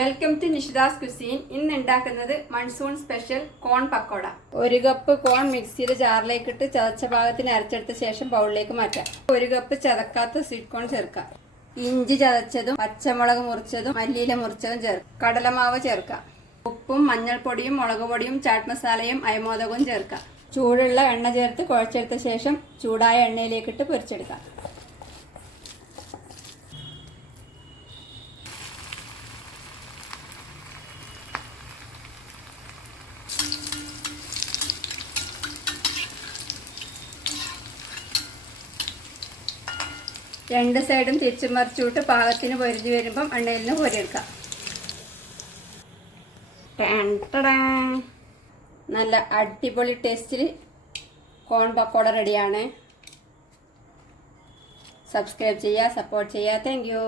Welcome to നിഷിദാസ് cuisine. ഇന്ന് ഉണ്ടാക്കുന്നത് monsoon special കോൺ pakoda. 1 cup cone മിക്സിയുടെ ജാറിലേക്ക് ഇട്ട് ചതച്ച ഭാഗത്തിന് അരച്ചെടുത്ത ശേഷം ബൗളിലേക്ക് മാറ്റാം. 1 കപ്പ് ചതക്കാത്ത സ്വീറ്റ് കോൺ ചേർക്കാം. ഇഞ്ചി ചതച്ചതും പച്ചമുളക് മുറിച്ചതും മല്ലിയില മുറിച്ചതും ചേർക്കാം. കടലമാവ് ചേർക്കാം. ഉപ്പും മഞ്ഞൾപ്പൊടിയും മുളക് പൊടിയും ചാട്ട് മസാലയും അയമോദകവും ചേർക്കാം. ചൂടുള്ള എണ്ണ ചേർത്ത് കുഴച്ചെടുത്ത ശേഷം ചൂടായ എണ്ണയിലേക്കിട്ട് പൊരിച്ചെടുക്കാം. രണ്ട് സൈഡും തിരിച്ചു മറിച്ചുവിട്ട് പാകത്തിന് പൊരിഞ്ഞു വരുമ്പം എണ്ണയിൽ നിന്ന് പൊരിയെടുക്കാം. നല്ല അടിപൊളി ടേസ്റ്റിൽ കോൺ പക്കോട റെഡിയാണ്. സബ്സ്ക്രൈബ് ചെയ്യുക, സപ്പോർട്ട് ചെയ്യുക. Thank you.